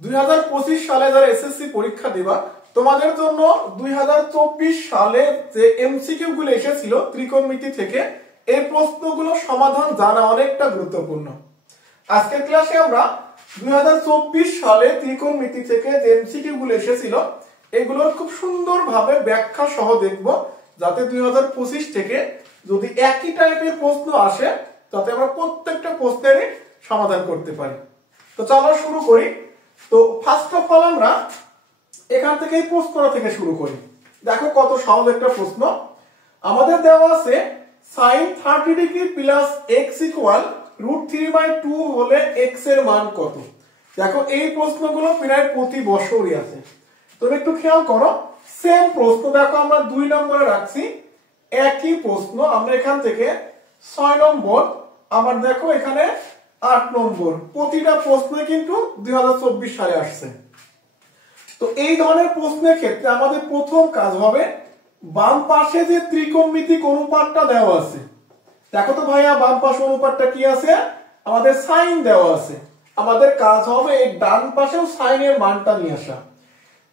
2025 সালে যারা এসএসসি পরীক্ষা দিবা তোমাদের জন্য 2024 সালে যে এমসিকিউ গুলো এসেছিল ত্রিকোণমিতি থেকে এই প্রশ্নগুলো সমাধান জানা অনেকটা গুরুত্বপূর্ণ। আজকের ক্লাসে আমরা 2024 সালে ত্রিকোণমিতি থেকে যে এমসিকিউ গুলো এসেছিল এগুলোর খুব সুন্দরভাবে ব্যাখ্যা সহ দেখব, যাতে 2025 থেকে যদি একই টাইপের প্রশ্ন আসে তাতে আমরা প্রত্যেকটা প্রশ্নেরই সমাধান করতে পারি। তো চলো শুরু করি। তো ফার্স্ট অফ অল আমরা এখান থেকে এই প্রশ্নটা থেকে শুরু করি। দেখো কত সহজ একটা প্রশ্ন। আমাদের দেওয়া আছে sin 30 degree plus x equal √3/2 হলে x এর মান কত। দেখো এই প্রশ্নগুলো প্রায় প্রতি বছরই আছে। তুমি একটু খেয়াল করো, সেম প্রশ্ন দেখো আমরা 2 নম্বরে রাখছি, একই প্রশ্ন আমরা এখান থেকে 6 নম্বর, আবার দেখো এখানে 8 নম্বর, প্রতিটা প্রশ্নে কিন্তু 2024 সালে আসছে। তো এই ধরনের প্রশ্নের ক্ষেত্রে আমাদের প্রথম কাজ হবে বাম পাশে যে ত্রিকোণমিতিক অনুপাতটা দেওয়া আছে, দেখো তো ভাইয়া বাম পাশে অনুপাতটা কি আছে, আমাদের সাইন দেওয়া আছে। আমাদের কাজ হবে এই ডান পাশেও সাইনের মানটা নিয়ে আসা।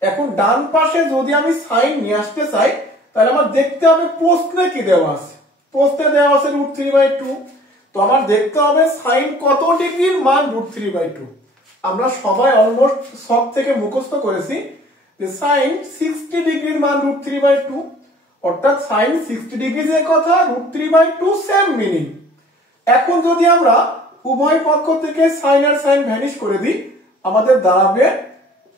এখন ডান পাশে যদি আমি সাইন নিয়ে আসতে চাই তাহলে আমার দেখতে হবে প্রশ্নে কি দেওয়া আছে। প্রশ্নে দেওয়া আছে √3/2, তো আমার দেখতে হবে সাইন কত ডিগ্রির মান √3/2। আমরা সবাই অলমোস্ট সব থেকে মুখস্থ করেছি যে সাইন 60 ডিগ্রির মান √3/2, অর্থাৎ সাইন 60 ডিগ্রি যে কথা √3/2 সেম মিনিং। এখন যদি আমরা উভয় পক্ষ থেকে সাইন আর সাইন ভ্যানিশ করে দিই, আমাদের দাঁড়াবে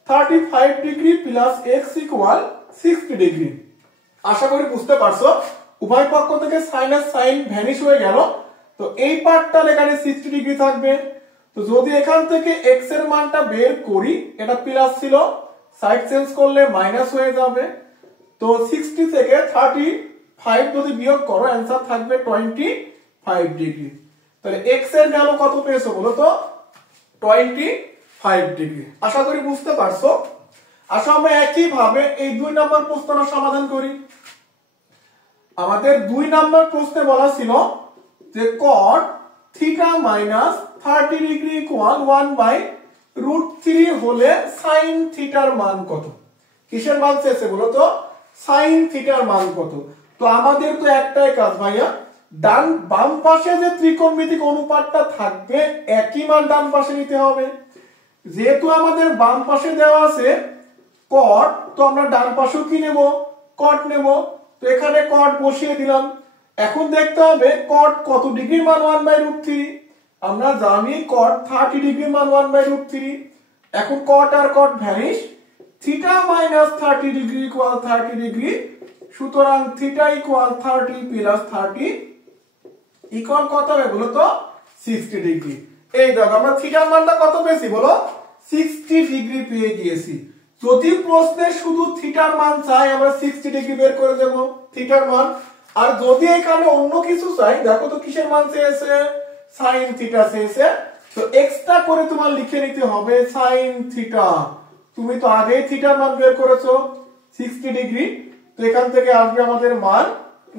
35 degree plus x equal 60 degree. আশা করি বুঝতে পারছো, উভয় পক্ষ থেকে সাইন আর সাইন ভ্যানিশ হয়ে গেল, তো এই পার্টটা এখানে 60 ডিগ্রি থাকবে। তো যদি এখান থেকে x এর মানটা বের করি, এটা প্লাস ছিল, সাইড চেঞ্জ করলে মাইনাস হয়ে যাবে। তো 60 থেকে 35 যদি বিয়োগ করো অ্যানসার থাকবে 25 ডিগ্রি। তাহলে x এর ভ্যালু কত পেয়েছো বলো তো? 25 ডিগ্রি। আশা করি বুঝতে পারছো। আসো আমরা একই ভাবে এই 2 নম্বর প্রশ্নটা সমাধান করি। আমাদের 2 নম্বর প্রশ্নে বলা ছিল যে cot theta minus 30 degree equal 1/√3 হলে sin থিটার মান কত। কিসের মান চেয়েছে বলো তো? sin থিটার মান কত। তো আমাদের তো একটাই কাজ ভাইয়া, ডান বাম পাশে যে ত্রিকোণমিতিক অনুপাতটা থাকবে একই মান ডান পাশে নিতে হবে। যেহেতু আমাদের বাম পাশে দেওয়া আছে cot, তো আমরা ডান পাশেও কি নেব? cot নেব। তো এখানে cot বসিয়ে দিলাম। এখন দেখতে হবে cot কত ডিগ্রির মান 1/√3। আমরা জানি cot 30 ডিগ্রির মান 1/√3। এখন cot আর cot vanish, theta minus 30 degree equal 30 degree, সুতরাং থিটা ইকুয়াল 30 প্লাস 30 ইকুয়াল কত হবে বলো তো? 60 ডিগ্রি। এই দেখো আমরা থিটার মানটা কত পেয়েছি বলো? 60 ডিগ্রি পেয়ে গিয়েছি। যদি প্রশ্নে শুধু থিটার মান চাই আমরা 60 ডিগ্রি বের করে দেব থিটার মান। আর যদি এখানে অন্য কিছু চাই, দেখো তো কিসের মান চেয়েছে? সাইন থিটা চেয়েছে। তো এক্সট্রা করে তোমার লিখে নিতে হবে সাইন থিটা। তুমি তো আগেই থিটার মান বের করেছো 60 ডিগ্রি, তো এখান থেকে আসবে আমাদের মান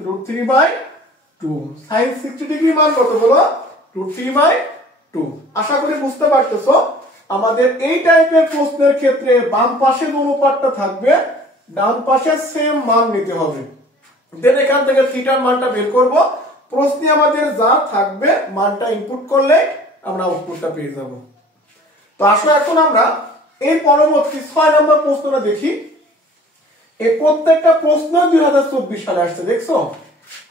√3/2। সাইন 60 ডিগ্রি মান কত বলো? √3/2। আশা করি বুঝতে পারতেছো। আমাদের এই টাইপের প্রশ্নের ক্ষেত্রে বাম পাশে যে অনুপাতটা থাকবে ডান পাশে সেম মান নিতে হবে। দেন এখান থেকে থিটার মানটা বের করব। প্রশ্নে আমাদের যা থাকবে মানটা ইনপুট করলে আমরা আউটপুটটা পেয়ে যাব। তো আসলে এখন আমরা এই পরবর্তী 6 নম্বর প্রশ্নটা দেখি। এই প্রত্যেকটা প্রশ্ন 2024 সালে আসছে, দেখছো?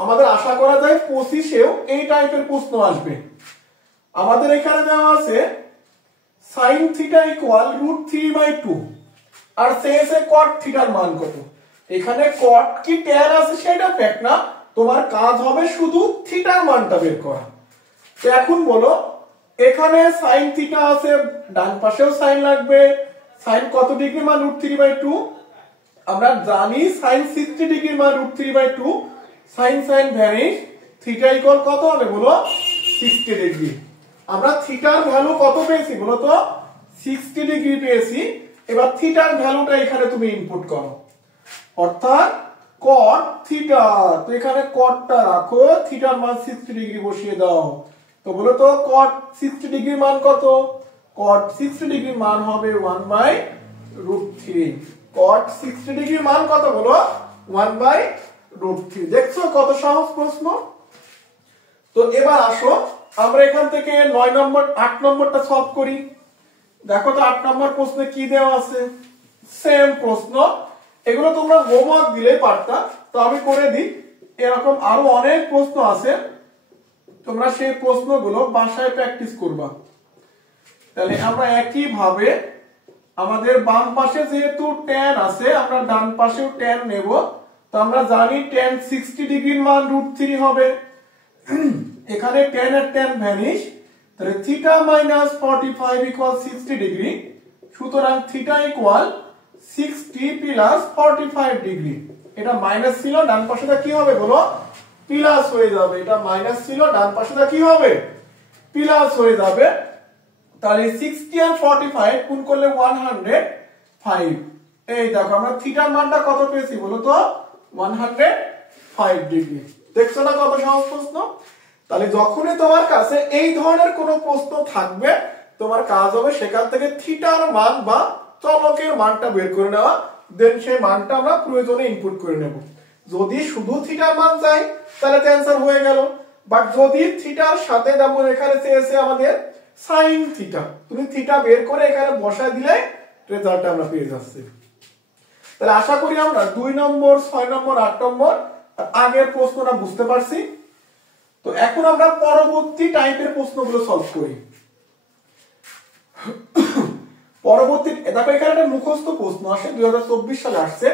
আমাদের আশা করা যায় 25এও এই টাইপের প্রশ্ন আসবে। আমাদের এখানে দেওয়া আছে sin থিটা ইকুয়াল √3/2 আর চেয়েছে cot থিটার মান কত। এখানে cot কি tan আছে সেটা ফ্যাক্ট না, তোমার কাজ হবে শুধু থিটার মানটা বের করা। তো এখন বলো, এখানে sin থিটা আছে, ডান পাশেও sin লাগবে। sin কত ডিগ্রি মান √3/2? আমরা জানি sin 60 ডিগ্রি মান √3/2। sin sin vanish, theta equal কত হবে বলো? 60 ডিগ্রি। আমরা থিটার ভ্যালু কত পেয়েছি বলো তো? 60 ডিগ্রি পেয়েছি। এবার থিটার ভ্যালুটা এখানে তুমি ইনপুট করো, অর্থাৎ cot থিটা। তো এখানে cotটা রাখো, থিটার মান 60 ডিগ্রি বসিয়ে দাও। তো বলো তো cot 60 ডিগ্রি মান কত? cot 60 ডিগ্রি মান হবে 1/√3। cot 60 ডিগ্রি মান কত বলো 1/√3। দেখছো কত সহজ প্রশ্ন। তো এবার আসো আমরা এখান থেকে 9 নম্বর 8 নম্বরটা সলভ করি। দেখো তো 8 নম্বর প্রশ্নে কি দেওয়া আছে, সেম প্রশ্ন। এগুলো তোমরা হোমওয়ার্ক দিলেই পারতা, তো আমি করে দিই। এরকম আরো অনেক প্রশ্ন আছে, তোমরা সেই প্রশ্নগুলো বাসায় প্র্যাকটিস করবা। তাহলে আমরা একই ভাবে আমাদের বাম পাশে যেহেতু tan আছে, আমরা ডান পাশেও tan নেব। তো আমরা জানি tan 60 ডিগ্রির মান √3 হবে। এখানে tan আর tan ভ্যানিশ, তাহলে θ - 45 = 60 ডিগ্রি। সুতরাং θ = 60 + 45 ডিগ্রি। এটা মাইনাস ছিল, ডান পাশেটা কি হবে বলো প্লাস হয়ে যাবে। এটা মাইনাস ছিল, ডান পাশেটা কি হবে প্লাস হয়ে যাবে। তাহলে 60 আর 45 গুণ করলে 105। এই দেখো আমরা থিটার মানটা কত পেয়েছি বলো তো 105 ডিগ্রি। দেখছো না কত সহজ প্রশ্ন। তাহলে যখনই তোমার কাছে এই ধরনের কোনো প্রশ্ন থাকবে, তোমার কাজ হবে সেখান থেকে থিটার মান বা চলকের মানটা বের করে নেওয়া, দেন সেই মানটা আমরা প্রয়োজনে ইনপুট করে নেব। যদি শুধু থিটার মান চাই তাহলে অ্যানসার হয়ে গেল, বাট যদি থিটার সাথে যেমন এখানে চেয়েছে আমাদের সাইন থিটা, তুমি থিটা বের করে এখানে বসায় দিলে রেজাল্ট আমরা পেয়ে যাচ্ছি। তাহলে আশা করি আমরা 2 নম্বর 6 নম্বর 8 নম্বর আগের প্রশ্নটা বুঝতে পারছি। তো এখন আমরা পরবর্তী টাইপের প্রশ্নগুলো সলভ করি। পরবর্তী দেখো এখানে একটা মুখস্থ প্রশ্ন আসে, 2024 সালে আসছে।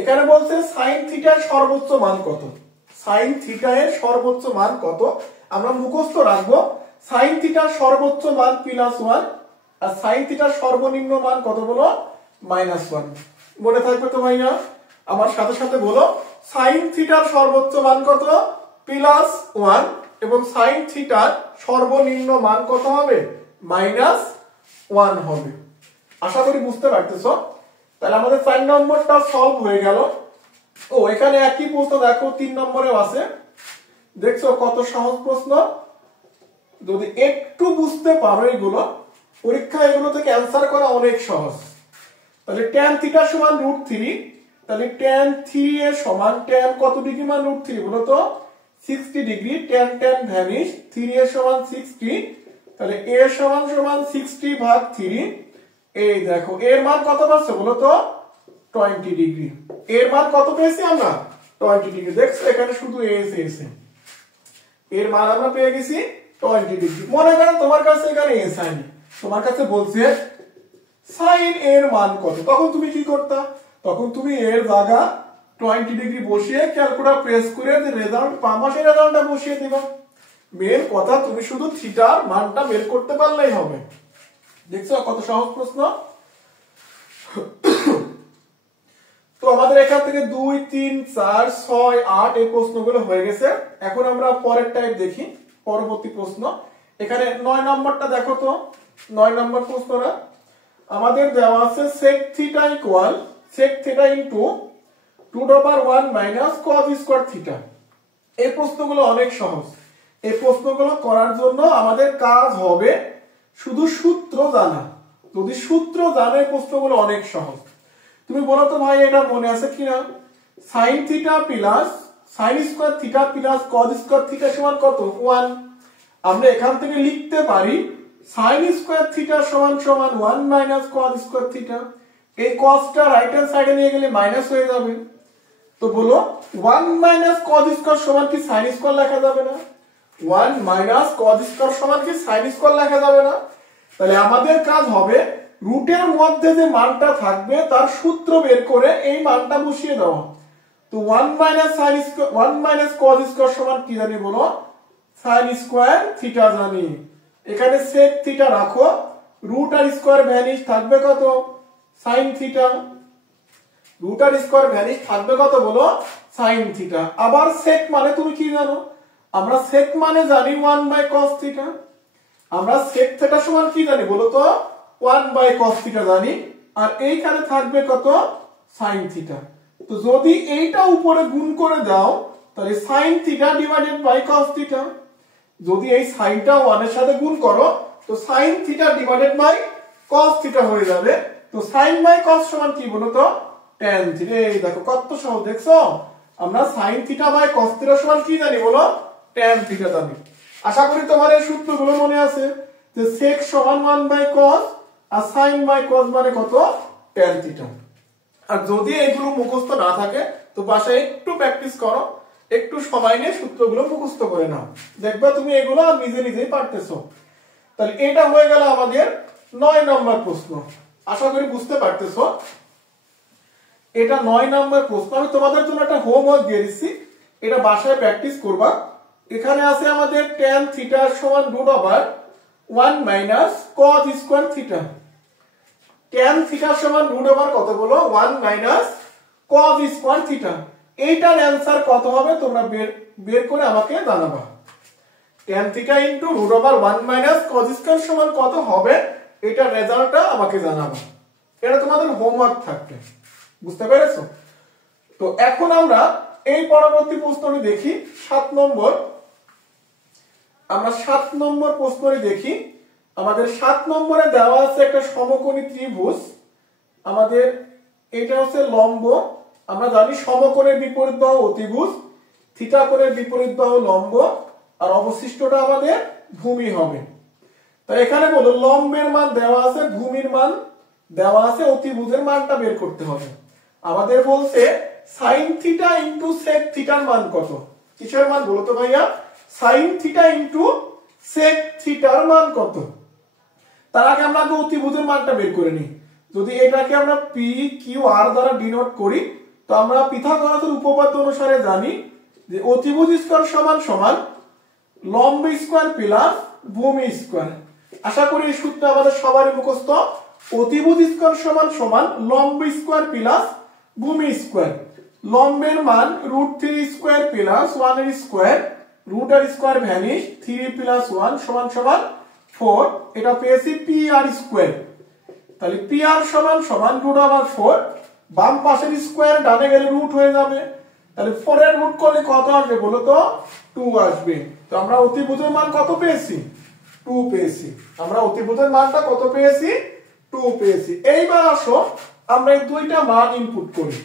এখানে বলছে সাইন থিটার সর্বোচ্চ মান কত। সাইন থিটা এর সর্বোচ্চ মান কত আমরা মুখস্থ রাখবো। সাইন থিটার সর্বোচ্চ মান +1 আর সাইন থিটার সর্বনিম্ন মান কত বলো -1। মনে থাকবে তো ভাইয়া, আমার সাথে সাথে বলো সাইন থিটার সর্বোচ্চ মান কত +1 এবং সাইন থিটার সর্বনিম্ন মান কত হবে -1 হবে। আশা করি বুঝতে পারতেছো। তাহলে আমাদের 4 নম্বরটা সলভ হয়ে গেল। ও এখানে একই প্রশ্ন দেখো 3 নম্বরেও আছে। দেখছো কত সহজ প্রশ্ন। যদি একটু বুঝতে পারো এগুলো, পরীক্ষা এগুলো থেকে অ্যানসার করা অনেক সহজ। তাহলে tan θ = √3, তাহলে tan θ এর সমান tan কত ডিগ্রি মান √3 বলো তো 60 ডিগ্রি। tan tan ভ্যানিশ, 3 এর সমান 60, তাহলে a সমান 60/3। এই দেখো এর মান কত পাচ্ছ বলো তো 20 ডিগ্রি। এর মান কত পেয়েছি আমরা 20 ডিগ্রি। দেখছো এখানে শুধু a এসেছে, এর মান আমরা পেয়ে গেছি 20 ডিগ্রি। মনে করো তোমার কাছে এখানে a সাইন, তোমার কাছে বলছে সাইন এর মান কত, তখন তুমি কি করতা, তখন তুমি এর জায়গা 20 ডিগ্রি বসিয়ে ক্যালকুলেটর প্রেস করে যে রেজাল্ট পাবা সেই রেজাল্টটা বসিয়ে দিবা। মেন কথা তুমি শুধু থিটার মানটা বের করতে পারলেই হবে। দেখছো কত সহজ প্রশ্ন। তো আমাদের এখান থেকে 2 3 4 6 8 এই প্রশ্নগুলো হয়ে গেছে। এখন আমরা পরের টাইপ দেখি, পরবর্তী প্রশ্ন। এখানে 9 নম্বরটা দেখো তো। 9 নম্বর প্রশ্নটা আমাদের দেওয়া আছে sec θ = sec θ * 2^1 - cos² θ। এই প্রশ্নগুলো অনেক সহজ। এই প্রশ্নগুলো করার জন্য আমাদের কাজ হবে শুধু সূত্র জানা। যদি সূত্র জানা এই প্রশ্নগুলো অনেক সহজ। তুমি বলো তো ভাই এটা মনে আছে কিনা, sin θ + sin² θ + cos² θ সমান কত 1। আমরা এখান থেকে লিখতে পারি sin² θ সমান 1 - cos² θ। এই cosটা রাইট হ্যান্ড সাইডে নিয়ে গেলে মাইনাস হয়ে যাবে। তো বলো 1 - cos² সমান কি sin² লেখা যাবে না, 1 - cos² সমান কি sin² লেখা যাবে না। তাহলে আমাদের কাজ হবে রুটের মধ্যে যে মানটা থাকবে তার সূত্র বের করে এই মানটা বসিয়ে দেওয়া। তো 1 - cos² সমান কি জানি বলো sin² θ জানি। এখানে sec θ রাখো, রুট আর স্কয়ার ভ্যানিশ থাকবে কত sin θ, রুট আর স্কয়ার ভ্যানিশ থাকবে কত বলো sin θ। আবার sec মানে তুমি কি জানো, আমরা sec মানে জানি 1/cos θ। আমরা sec θ সমান কি জানি বলো তো 1/cos θ জানি, আর এইখানে থাকবে কত sin θ। তো যদি এইটা উপরে গুণ করে দাও তাহলে sin θ / cos θ। যদি এই সাইনটা 1 এর সাথে গুণ করো তো sin theta divided by cos theta হয়ে যাবে। তো sin বাই cos সমান কি বলো তো tan থিটা। এই দেখো কত সহজ দেখছো, আমরা sin theta by cos theta সমান কি জানি বলো tan থিটা জানি। আশা করি তোমার এই সূত্রগুলো মনে আছে যে sec সমান 1 বাই cos আর sin বাই cos মানে কত tan থিটা। আর যদি এগুলো মুখস্থ না থাকে তো বাসায় একটু প্র্যাকটিস করো, একটু সময় নিয়ে সূত্রগুলো মুখস্থ করে নাও, দেখবে তুমি এগুলো নিজে নিজেই পারতেছো। তাহলে এটা হয়ে গেল আমাদের 9 নম্বর প্রশ্ন। আশা করি বুঝতে পারতেছো, এটা 9 নম্বর প্রশ্ন। আমি তোমাদের জন্য একটা হোমওয়ার্ক দিয়ে দিচ্ছি, এটা বাসায় প্র্যাকটিস করবা। এখানে আছে আমাদের tan থিটা সমান √1 minus cos square theta. tan theta সমান √, কত বলো 1 মাইনাস cos স্কয়ার থিটা। এইটার অ্যানসার কত হবে তোমরা বের করে আমাকে জানাবা। tan theta into √1 minus cos square সমান কত হবে, এটার রেজাল্টটা আমাকে জানাবা। এটা তোমাদের হোমওয়ার্ক থাকবে, বুঝতে পেরেছো? তো এখন আমরা এই পরবর্তী প্রশ্নটি দেখি 7 নম্বর। আমরা 7 নম্বর প্রশ্নটি দেখি। আমাদের 7 নম্বরে দেওয়া আছে একটা সমকোণী ত্রিভুজ। আমাদের এটা হচ্ছে লম্ব, আমরা জানি সমকোণের বিপরীত বাহু অতিভুজ, থিটা কোণের বিপরীত বাহু লম্ব, আর অবশিষ্টটা আমাদের ভূমি হবে। তো এখানে বলো লম্বের মান দেওয়া আছে, ভূমির মান দেওয়া আছে, অতিভুজের মানটা বের করতে হবে। আমাদের বলছে sin থিটা ইনটু sec থিটার মান কত। কিসের মান বলো তো ভাইয়া? sin থিটা ইনটু sec থিটার মান কত। তার আগে আমরা অতিভুজের মানটা বের করে নিই। যদি এটাকে আমরা p q r দ্বারা ডিনোট করি তো আমরা পিথাগোরাসের উপপাদ্য অনুসারে জানি যে অতিভুজ স্কয়ার সমান সমান লম্ব স্কয়ার প্লাস ভূমি স্কয়ার। আশা করি এই সূত্র আমাদের সবারই মুখস্থ। অতিভুজ স্কয়ার সমান সমান লম্ব স্কয়ার প্লাস ভূমি স্কয়ার। লম্বের মান √3 স্কয়ার প্লাস 1 এর স্কয়ার, রুট আর স্কয়ার ভ্যানিশ, 3 প্লাস 1 সমান সমান 4। এটা পেয়েছি পি আর স্কয়ার। তাহলে পি আর সমান সমান √4, বাম পাশের স্কয়ার ডানে গেলে রুট হয়ে যাবে। তাহলে 4 এর রুট করলে কত আসবে বলো তো 2 আসবে। তো আমরা অতিভুজের মান কত পেয়েছি 2 পেয়েছি। আমরা অতিভুজের মানটা কত পেয়েছি 2 পেয়েছি। এইবার আসো আমরা এই দুইটা মান ইনপুট করি।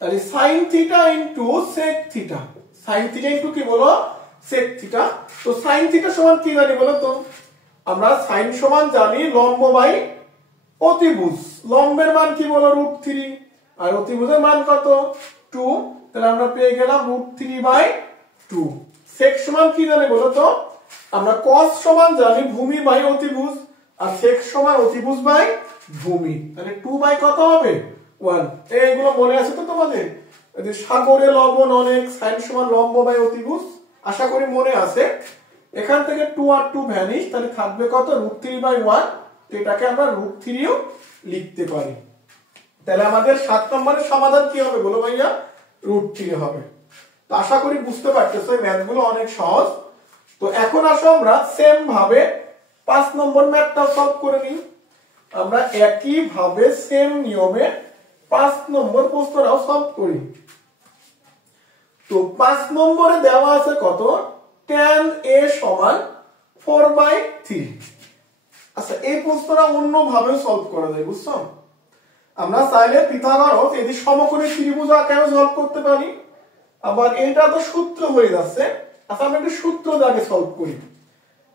তাহলে sin theta into sec theta. sin theta into কি বলো sec থিটা। তো sin থিটা সমান কি জানি বলো তো? আমরা sin সমান জানি লম্ব বাই অতিভুজ। লম্বের মান কি বলো √3 আর অতিভুজের মান কত 2। তাহলে আমরা পেয়ে গেলাম √3/2। sec সমান কি জানি বলো তো? আমরা cos সমান জানি ভূমি বাই অতিভুজ, আর sec সমান অতিভুজ বাই ভূমি। তাহলে 2 বাই কত হবে 1। এইগুলো মনে আছে তো তোমাদের? যে সাগরে লবণ অনেক, sin সমান লম্ব বাই অতিভুজ, আশা করি মনে আছে। এখান থেকে 2 আর 2 ভ্যানিশ, তাহলে থাকবে কত √3/1। তো এটাকে আমরা √3ও লিখতে পারি। তাহলে আমাদের 7 নম্বরের সমাধান কি হবে বলো ভাইয়া √3 হবে। তো আশা করি বুঝতে পারতেছো এই ম্যাথগুলো অনেক সহজ। তো এখন আসো আমরা সেম ভাবে 5 নম্বর ম্যাথটা সলভ করে নিই। আমরা একই ভাবে সেম নিয়মে 5 নম্বর প্রশ্নটাও সলভ করি। তো 5 নম্বরে দেওয়া আছে কত tan a সমান 4/3। আচ্ছা এই প্রশ্নটা অন্য ভাবে সলভ করা যায়, বুঝছো? আমরা চাইলে পিথাগোরাস এই সমকোণী ত্রিভুজ আকারে সলভ করতে পারি, আবার এটা তো সূত্র হয়ে যাচ্ছে। আচ্ছা আমরা একটা সূত্র আগে সলভ করি।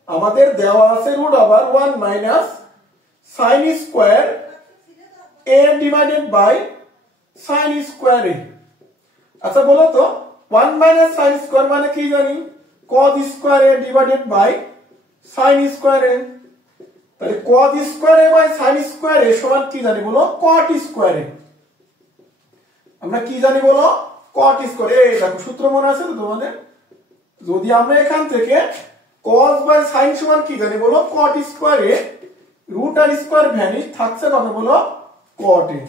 আমাদের দেওয়া আছে √1 minus sin square a divided by sin square a। আচ্ছা বলো তো 1 মাইনাস sin স্কয়ার মানে কি জানি cos square a divided by sin square a। তাহলে cos square a by sin square a সমান কি জানি বলো cot স্কয়ার a। আমরা কি জানি বলো cot স্কয়ার a। দেখো সূত্র মনে আছে তো তোমাদের? যদি আমরা এখান থেকে cos বাই sin সমান কি জানি বলো cot স্কয়ার a, রুট আর স্কয়ার ভ্যানিশ, থাকছে কত বলো cot a।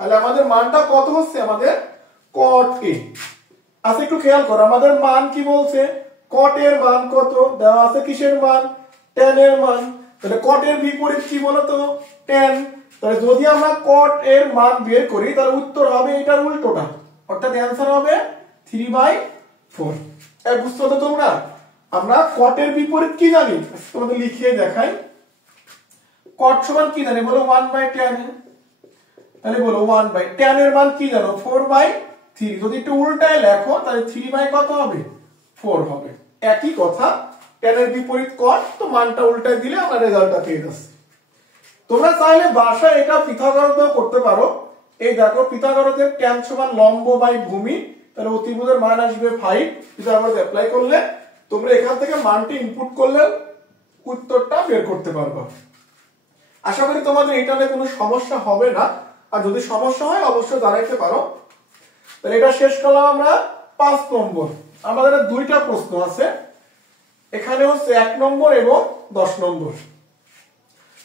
তাহলে আমাদের মানটা কত হচ্ছে আমাদের cot a। আচ্ছা একটু খেয়াল করো আমাদের মান কি বলছে, cot এর মান কত দেওয়া আছে, কিসের মান tan এর মান। তাহলে cot এর বিপরীত কি বলো তো tan। তাহলে যদি আমরা cot এর মান বের করি তাহলে উত্তর হবে এটার উল্টোটা, অর্থাৎ অ্যানসার হবে 3/4। বুঝছো তো তোমরা? আমরা কটের বিপরীত কি জানি, তোমাদের লিখিয়ে দেখাই। কট সমান কি জানি বলো 1/tan। তাহলে বলো 1/tan এর মান কি জানো 4/3। যদি একটু উল্টায় লেখো তাহলে 3 কত হবে 4 হবে। একই কথা, tan এর বিপরীত কট, তো মানটা উল্টায় দিলে আমরা রেজাল্টটা পেয়ে যাচ্ছি। তোমরা চাইলে বাসায় এটা পিথাগোরাসও করতে পারো। এই দেখো পিথাগোরাসের tan সমান লম্ব বাই ভূমি, তাহলে অতিভুজের মান আসবে 5। পিথাগোরাস অ্যাপ্লাই করলে তোমরা এখান থেকে মানটি ইনপুট করলে উত্তরটা বের করতে পারবে। আশা করি তোমাদের এটা নিয়ে কোনো সমস্যা হবে না, আর যদি সমস্যা হয় অবশ্যই জানাইতে পারো। তাহলে এটা শেষ করলাম আমরা 5 নম্বর। আমাদের দুইটা প্রশ্ন আছে, এখানে হচ্ছে 1 নম্বর এবং 10 নম্বর।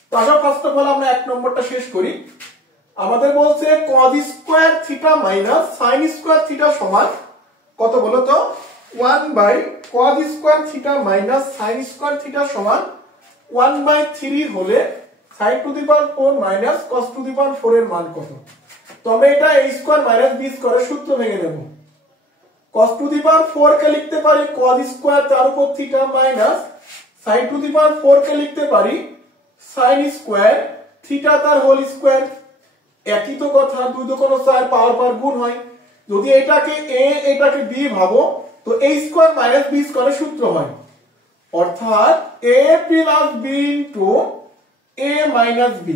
তো আসলে ফার্স্ট অফ অল আমরা 1 নম্বরটা শেষ করি। আমাদের বলছে cos square theta minus sin square theta সমান কত বলো তো 1/cos square theta minus sin square theta সমান 1/3 হলে sin টু দি পাওয়ার 4 মাইনাস cos টু দি পাওয়ার 4 এর মান কত। তো আমরা এটা a স্কয়ার মাইনাস b স্কয়ারের সূত্র ভেঙে নেব। cos টু দি পাওয়ার 4 কে লিখতে পারি cos স্কয়ার তার উপর theta minus sin to the power 4 কে লিখতে পারি sin স্কয়ার থিটা তার হোল স্কয়ার। একই তো কথা, দুই দুগুণ 4, পাওয়ার পাওয়ার গুণ হয়। যদি এটাকে a এটাকে b ভাবো তো a স্কয়ার মাইনাস b স্কয়ারের সূত্র হয়, অর্থাৎ a plus b into a minus b,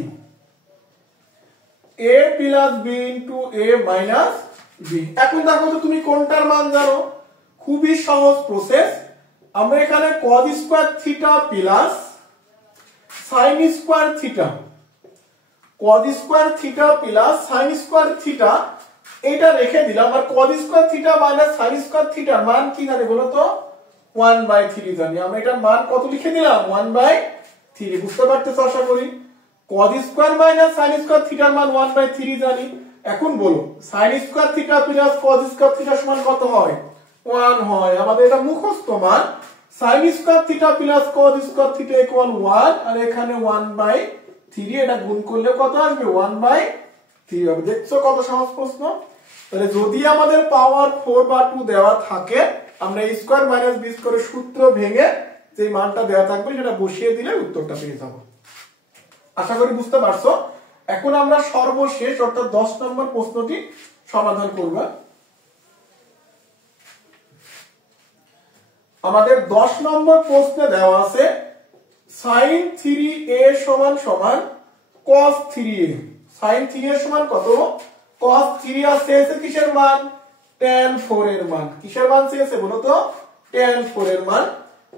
a plus b into a minus b। এখন দেখো তো তুমি কোনটার মান জানো, খুবই সহজ প্রসেস। আমরা এখানে cos square theta plus sin square theta, cos square theta plus sin square theta এটা রেখে দিলাম। আর cos square theta minus sin square থিটার মান কি জানি বলো তো 1/3 জানি। আমরা এটার মান কত লিখে দিলাম 1/3। বুঝতে পারতেছ আশা করি। cos square minus sin square থিটার মান 1/3 জানি। এখন বলো sin square theta plus cos square theta সমান কত হয় 1 হয়। আমাদের এটা মুখস্থ মান sin square theta plus cos square theta equal 1, আর এখানে 1/3, এটা গুণ করলে কত আসবে 1/3 হবে। দেখছো কত সহজ প্রশ্ন। তাহলে যদি আমাদের পাওয়ার 4 বা 2 দেওয়া থাকে আমরা a স্কয়ার মাইনাস b স্কয়ারের সূত্র ভেঙে যে মানটা দেওয়া থাকবে সেটা বসিয়ে দিলে উত্তরটা পেয়ে যাব। আশা করি বুঝতে পারছো। এখন আমরা সর্বশেষ অর্থাৎ 10 নম্বর প্রশ্নটি সমাধান করব। আমাদের 10 নম্বর প্রশ্নে দেওয়া আছে sin 3a সমান সমান cos 3a। sin 3a সমান কত cos 3 আর শেষে কিসের মান tan 4 এর মান। কিসের মান শেষে বলো তো tan 4 এর মান।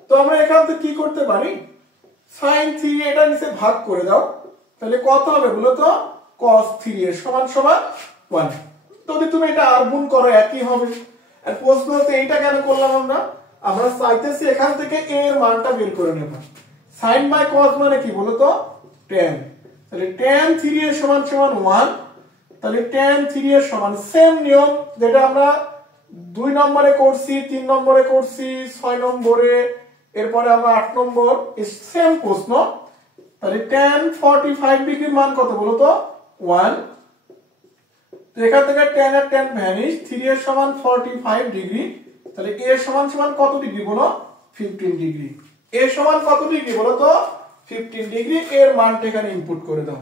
তো আমরা এখান থেকে কি করতে পারি sin 3 এটা নিচে ভাগ করে দাও, তাহলে কত হবে বলো তো cos 3a সমান সমান 1। যদি তুমি এটা আর গুণ করো একই হবে। আর প্রশ্ন হচ্ছে এইটা কেন করলাম আমরা চাইতেছি এখান থেকে a এর মানটা বের করে নেব। sin বাই cos মানে কি বলো তো tan। তাহলে tan 3a সমান সমান 1। তাহলে tan 3a সমান সেম নিয়ম যেটা আমরা 2 নম্বরে করছি, 3 নম্বরে করছি, 6 নম্বরে, এরপরে আমরা 8 নম্বর, এই সেম প্রশ্ন। তাহলে tan 45 ডিগ্রির মান কত বলো তো 1। এখান থেকে tan আর tan ভ্যানিশ, 3 এর সমান 45 ডিগ্রি। তাহলে a সমান সমান কত ডিগ্রি বলো 15 ডিগ্রি। a সমান কত ডিগ্রি বলো তো 15 ডিগ্রি। এর মানটা এখানে ইনপুট করে দাও।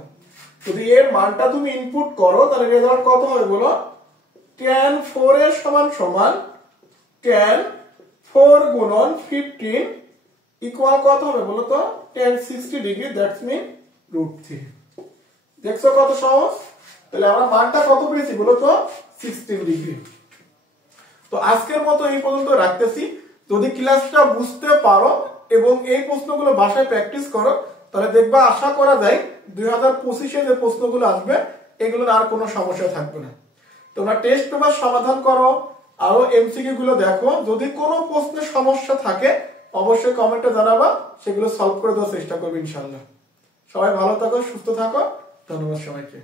যদি এর মানটা তুমি ইনপুট করো তাহলে রেজাল্ট কত হবে বলো tan 4 এর সমান সমান tan 4 গুণন 15 ইকুয়াল কত হবে বলো তো tan 60 ডিগ্রি, দ্যাটস মিন √3। দেখছো কত সহজ। তাহলে আমরা মানটা কত পেয়েছি বলো তো 16 ডিগ্রি। তো আজকের মতো এই পর্যন্ত রাখতেছি। যদি ক্লাসটা বুঝতে পারো এবং এই প্রশ্নগুলো বাসায় প্র্যাকটিস করো তাহলে দেখবা আশা করা যায় 2025 এ যে প্রশ্নগুলো আসবে এগুলোর আর কোনো সমস্যা থাকবে না। তোমরা টেস্ট পেপার সমাধান করো, আরো এমসিকিউ গুলো দেখো। যদি কোনো প্রশ্নে সমস্যা থাকে অবশ্যই কমেন্টে জানাবা, সেগুলো সলভ করে দেওয়ার চেষ্টা করবে ইনশাআল্লাহ। সবাই ভালো থাকো, সুস্থ থাকো। ধন্যবাদ সবাইকে।